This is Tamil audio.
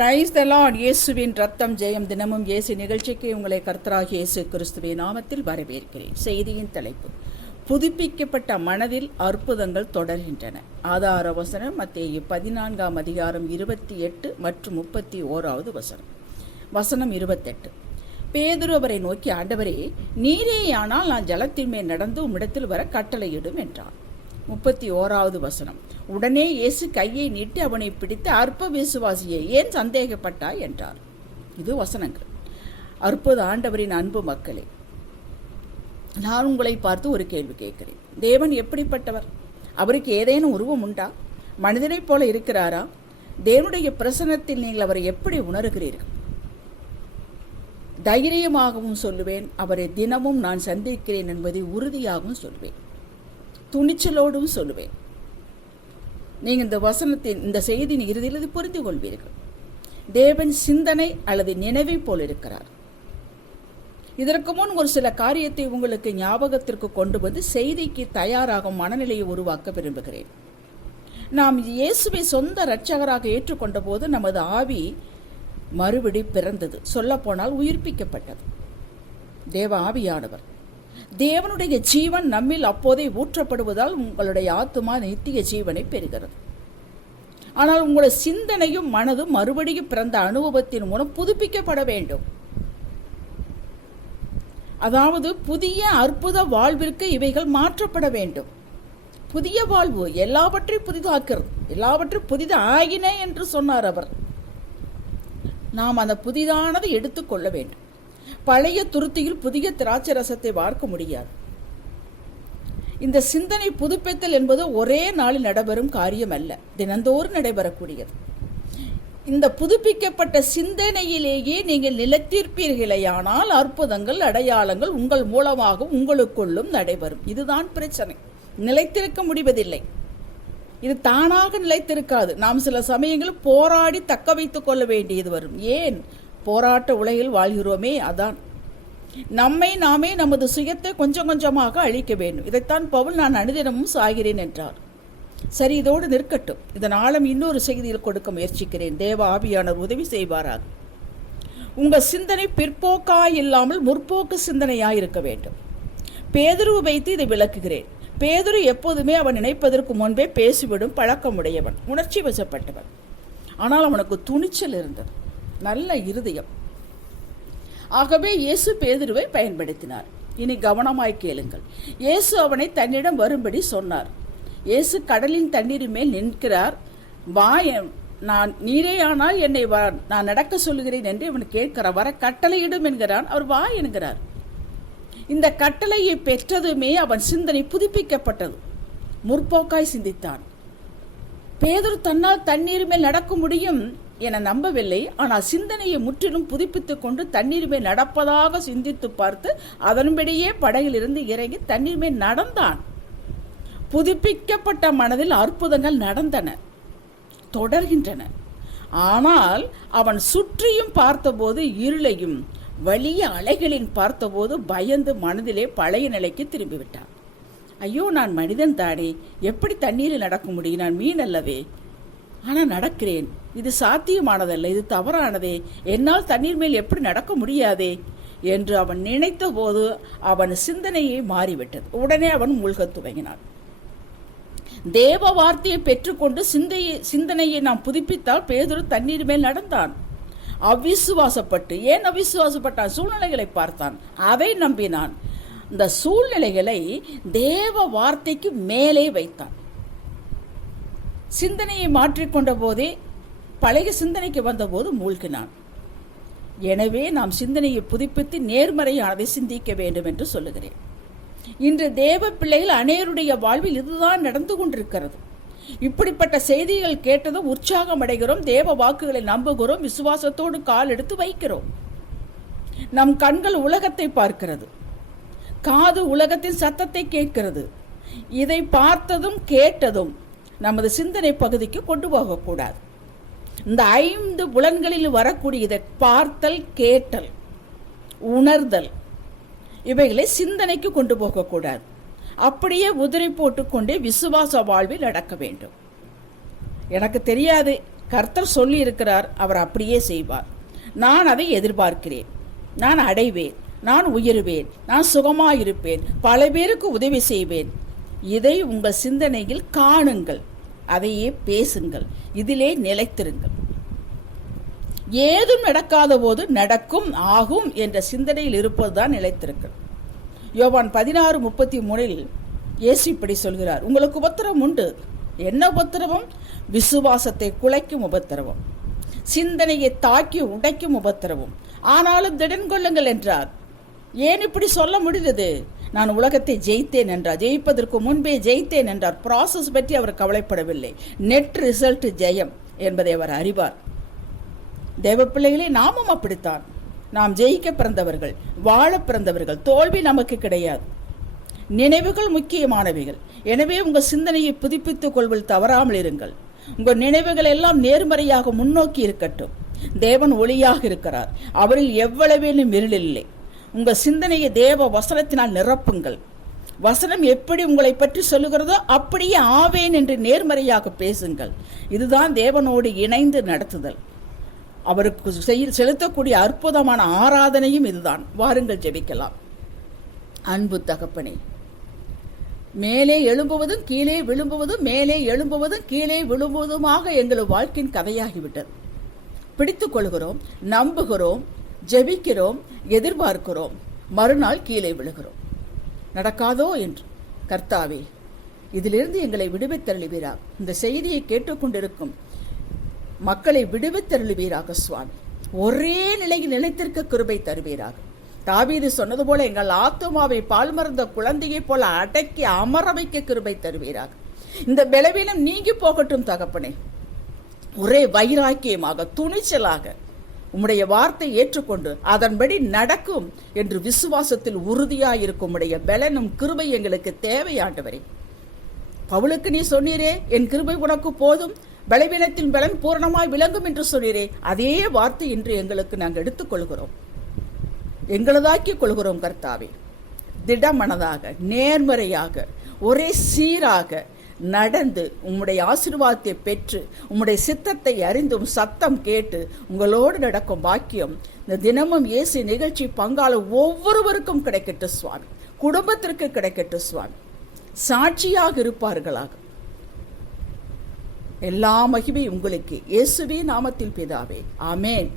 Praise the Lord. இயேசுவின் ரத்தம் ஜெயம். தினமும் இயேசு நிகழ்ச்சிக்கு உங்களை கர்த்தராகிய இயேசு கிறிஸ்துவின் நாமத்தில் வரவேற்கிறேன். செய்தியின் தலைப்பு: புதுப்பிக்கப்பட்ட மனதில் அற்புதங்கள் தொடர்கின்றன. ஆதார வசனம் மத்தேயு 14ஆம் அதிகாரம் 28 மற்றும் 31வது வசனம். வசனம் 28. பேதுரு அவரை நோக்கி, ஆண்டவரே, நீரேயானால் நான் ஜலத்தின் மேல் நடந்து உம்மிடத்தில் வர கட்டளையிடும் என்றார். 31வது வசனம். உடனே இயேசு கையை நீட்டி அவனை பிடித்து, அற்ப விசுவாசியே, ஏன் சந்தேகப்பட்டாய் என்றார். இது வசனங்கள். அற்புத ஆண்டவரின் அன்பு மக்களே, நான் உங்களை பார்த்து ஒரு கேள்வி கேட்கிறேன். தேவன் எப்படிப்பட்டவர்? அவருக்கு ஏதேனும் உருவம் உண்டா? மனிதனைப் போல இருக்கிறாரா? தேவனுடைய பிரசன்னத்தில் நீங்கள் அவரை எப்படி உணர்கிறீர்கள்? தைரியமாகவும் சொல்லுவேன், அவரை தினமும் நான் சந்திக்கிறேன் என்பதை உறுதியாகவும் சொல்வேன், துணிச்சலோடும் சொல்லுவேன். நீங்கள் இந்த வசனத்தின் இந்த செய்தியின் இறுதியில் இது புரிந்து கொள்வீர்கள். தேவன் சிந்தனை அல்லது நினைவை போல் இருக்கிறார். இதற்கு முன் ஒரு சில காரியத்தை உங்களுக்கு ஞாபகத்திற்கு கொண்டு வந்து செய்திக்கு தயாராகும் மனநிலையை உருவாக்க விரும்புகிறேன். நாம் இயேசுவை சொந்த இரட்சகராக ஏற்றுக்கொண்ட போது நமது ஆவி மறுபடி பிறந்தது. சொல்லப்போனால் உயிர்ப்பிக்கப்பட்டது. தேவ ஆவியானவர், தேவனுடைய ஜீவன் நம்மில் அப்போதே ஊற்றப்படுவதால் உங்களுடைய ஆத்துமா நித்திய ஜீவனை பெறுகிறது. ஆனால் உங்களுடைய சிந்தனையும் மனதும் மறுபடியும் பிறந்த அனுபவத்தின் மூலம் புதுப்பிக்கப்பட வேண்டும். அதாவது புதிய அற்புத வாழ்விற்கு இவைகள் மாற்றப்பட வேண்டும். புதிய வாழ்வு எல்லாவற்றையும் புதிதாக்கிறது. எல்லாவற்றையும் புதிதாகின என்று சொன்னார் அவர். நாம் அந்த புதிதானதை எடுத்துக்கொள்ள வேண்டும். பழைய துருத்தியில் புதிய திராட்சை ரசத்தை வார்க்க முடியாது. இந்த சிந்தனை புதுப்பித்தல் என்பது ஒரே நாளில் நடைபெறும் காரியம் அல்ல, தினந்தோறும் நடைபெறக்கூடியது. இந்த புதுப்பிக்கப்பட்ட சிந்தனையிலேயே நீங்கள் நிலைத்திருப்பீர்களேயானால் அற்புதங்கள், அடையாளங்கள் உங்கள் மூலமாக உங்களுக்குள்ளும் நடைபெறும். இதுதான் பிரச்சனை. நிலைத்திருக்க முடிவதில்லை. இது தானாக நிலைத்திருக்காது. நாம் சில சமயங்களில் போராடி தக்க வைத்துக் கொள்ள வேண்டியது வரும். ஏன்? போராட்ட உலகில் வாழ்கிறோமே, அதான். நம்மை நாமே நமது சுயத்தை கொஞ்சம் கொஞ்சமாக அழிக்க வேண்டும். இதைத்தான் பவுல் நான் அனுதினமும் சாகிறேன் என்றார். சரி, இதோடு நிற்கட்டும். இதன் ஆழம் இன்னொரு செய்தியில் கொடுக்க முயற்சிக்கிறேன். தேவ ஆவியானவர் உதவி செய்வாராக. உங்கள் சிந்தனை பிற்போக்காய் இல்லாமல் முற்போக்கு சிந்தனையாய் இருக்க வேண்டும். பேதுருவை வைத்து இதை விளக்குகிறேன். பேதுரு எப்போதுமே அவன் நினைப்பதற்கு முன்பே பேசிவிடும் பழக்கமுடையவன், உணர்ச்சி வசப்பட்டவன். ஆனால் அவனுக்கு துணிச்சல் இருந்தது, நல்ல இருதயம். ஆகவே இயேசு பேதுருவை பயன்படுத்தினார். இனி கவனமாய் கேளுங்கள். இயேசு அவனை தன்னிடம் வரும்படி சொன்னார். இயேசு கடலின் தண்ணீர் மேல் நிற்கிறார். வா, நான் நீரேயானால் என்னை வா, நான் நடக்க சொல்லுகிறேன் என்று இவன் கேட்கிறார். வர கட்டளையிடும் என்கிறான். அவர் வா என்கிறார். இந்த கட்டளையை பெற்றதுமே அவன் சிந்தனை புதுப்பிக்கப்பட்டது. முற்போக்காய் சிந்தித்தான். பேதுரு தன்னால் தண்ணீர் மேல் நடக்க முடியும் என நம்பவில்லை. ஆனால் சிந்தனையை முற்றிலும் புதுப்பித்துக் கொண்டு தண்ணீர் மேல் நடப்பதாக சிந்தித்து பார்த்து அதன்படியே படகிலிருந்து இறங்கி தண்ணீர் மேல் நடந்தான். புதுப்பிக்கப்பட்ட மனதில் அற்புதங்கள் நடந்தன, தொடர்கின்றன. ஆனால் அவன் சுற்றியும் பார்த்தபோது இருளையும் வலிய அலைகளின் பார்த்தபோது பயந்து மனதிலே பழைய நிலைக்கு திரும்பிவிட்டான். ஐயோ, நான் மனிதன் தானே, எப்படி தண்ணீரில் நடக்க முடியும்? நான் மீன் அல்லவே, ஆனால் நடக்கிறேன். இது சாத்தியமானதல்ல, இது தவறானதே, என்னால் தண்ணீர் மேல் எப்படி நடக்க முடியாதே என்று அவன் நினைத்த போது அவன் சிந்தனையை மாறிவிட்டது. உடனே அவன் மூழ்கத் துவங்கினான். தேவ வார்த்தையை பெற்றுக்கொண்டு சிந்தனையை நாம் புதுப்பித்தால் பேதுரு தண்ணீர் மேல் நடந்தான். அவிசுவாசப்பட்டு, ஏன் அவிசுவாசப்பட்டான்? சூழ்நிலைகளை பார்த்தான், அதை நம்பினான். இந்த சூழ்நிலைகளை தேவ வார்த்தைக்கு மேலே வைத்தான். சிந்தனையை மாற்றிக்கொண்ட போதே பழைய சிந்தனைக்கு வந்தபோது மூழ்கினான். எனவே நாம் சிந்தனையை புதுப்பித்து நேர்மறையானதை சிந்திக்க வேண்டும் என்று சொல்லுகிறேன். இன்று தேவ பிள்ளைகள் அநேருடைய வாழ்வில் இதுதான் நடந்து கொண்டிருக்கிறது. இப்படிப்பட்ட செய்திகள் கேட்டதும் உற்சாகம் அடைகிறோம், தேவ வாக்குகளை நம்புகிறோம், விசுவாசத்தோடு கால் எடுத்து வைக்கிறோம். நம் கண்கள் உலகத்தை பார்க்கிறது, காது உலகத்தின் சத்தத்தை கேட்கிறது. இதை பார்த்ததும் கேட்டதும் நமது சிந்தனை பகுதிக்கு கொண்டு போகக்கூடாது. இந்த 5 புலன்களில் வரக்கூடியதை பார்த்தல், கேட்டல், உணர்தல், இவைகளை சிந்தனைக்கு கொண்டு போகக்கூடாது. அப்படியே உதிரை போட்டுக்கொண்டே விசுவாச வாழ்வில் நடக்க வேண்டும். எனக்கு தெரியாது, கர்த்தர் சொல்லி இருக்கிறார், அவர் அப்படியே செய்வார். நான் அதை எதிர்பார்க்கிறேன், நான் அடைவேன், நான் உயருவேன், நான் சுகமாயிருப்பேன், பல பேருக்கு உதவி செய்வேன். இதை உங்கள் சிந்தனையில் காணுங்கள், அதையே பேசுங்கள், இதிலே நிலைத்திருங்கள். ஏதும் நடக்காத போது நடக்கும் ஆகும் என்ற சிந்தனையில் இருப்பதுதான் நிலைத்திருக்கிறது. யோவான் 16:33 இயேசு இப்படி சொல்கிறார், உங்களுக்கு உபத்திரவம் உண்டு. என்ன உபத்திரவம்? விசுவாசத்தை குலைக்கும் உபத்திரவம், சிந்தனையை தாக்கி உடைக்கும் உபத்திரவம். ஆனாலும் திடன் கொள்ளுங்கள் என்றார். ஏன் இப்படி சொல்ல முடிந்தது? நான் உலகத்தை ஜெயித்தேன் என்றார். ஜெயிப்பதற்கு முன்பே ஜெயித்தேன் என்றார். ப்ராசஸ் பற்றி அவர் கவலைப்படவில்லை. நெட் ரிசல்ட் ஜெயம் என்பதை அவர் அறிவார். தேவ பிள்ளைகளே, நாமும் அப்படித்தான். நாம் ஜெயிக்க பிறந்தவர்கள், வாழ பிறந்தவர்கள். தோல்வி நமக்கு கிடையாது. நினைவுகள் முக்கியமானவைகள். எனவே உங்கள் சிந்தனையை புதுப்பித்துக் கொள்வதில் தவறாமல் இருங்கள். உங்கள் நினைவுகள் எல்லாம் நேர்மறையாக முன்னோக்கி இருக்கட்டும். தேவன் ஒளியாக இருக்கிறார், அவரில் எவ்வளவேனும் இருள் இல்லை. உங்கள் சிந்தனையை தேவ வசனத்தினால் நிரப்புங்கள். வசனம் எப்படி உங்களை பற்றி சொல்லுகிறதோ அப்படியே ஆவேன் என்று நேர்மறையாக பேசுங்கள். இதுதான் தேவனோடு இணைந்து நடத்துதல். அவருக்கு செலுத்தக்கூடிய அற்புதமான ஆராதனையும் இதுதான். வாருங்கள் ஜெபிக்கலாம். அன்பு தகப்பனே, மேலே எழும்புவதும் கீழே விழும்புவதும், மேலே எழும்புவதும் கீழே விழும்புவதுமாக எங்கள் வாழ்க்கையின் கதையாகிவிட்டது. பிடித்துக் கொள்கிறோம், நம்புகிறோம், ஜெபிக்கிறோம், எதிர்பார்க்கிறோம், மறுநாள் கீழே விழுகிறோம். நடக்காதோ என்று கர்த்தாவே, இதிலிருந்து எங்களை விடுவித்தருளுவீராக. இந்த செய்தியை கேட்டுக்கொண்டிருக்கும் மக்களை விடுவித்தருளுவீராக சுவாமி. ஒரே நிலையில் நிலைத்திருக்க கிருபை தருவீராக. தாவீது சொன்னது போல எங்கள் ஆத்துமாவை பால் மறந்த குழந்தையை போல அடக்கி அமர வைக்க கிருபை தருவீராக. இந்த பலவீனம் நீங்கி போகட்டும் தகப்பனே. ஒரே வைராக்கியமாக, துணிச்சலாக உம்முடைய வார்த்தை ஏற்றுக்கொண்டு அதன்படி நடக்கும் என்று விசுவாசத்தில் உறுதியாயிருக்கும் உம்முடைய பலனும் கிருபை எங்களுக்கு தேவையாண்டவரே. பவுலுக்கு நீ சொன்னீரே, என் கிருபை உனக்கு போதும், பலவீனத்தின் பலன் பூரணமாய் விளங்கும் என்று சொன்னீரே. அதே வார்த்தை இன்று எங்களுக்கு நாங்கள் எடுத்துக்கொள்கிறோம், எங்களதாக்கிக் கொள்கிறோம் கர்த்தாவே. திடமனதாக, நேர்மறையாக, ஒரே சீராக நடந்து உம்முடைய ஆசீர்வாதத்தை பெற்று உம்முடைய சித்தத்தை அறிந்தும் சத்தம் கேட்டு உங்களோடு நடக்கும் பாக்கியம் இந்த தினமும் இயேசு நிகழ்ச்சி பங்காள ஒவ்வொருவருக்கும் கிடைக்கட்டும் சுவாமி. குடும்பத்திற்கு கிடைக்கட்டும் சுவாமி. சாட்சியாக இருப்பார்களாக. எல்லா மகிமை உங்களுக்கு. இயேசுவே நாமத்தில் பிதாவே, ஆமேன்.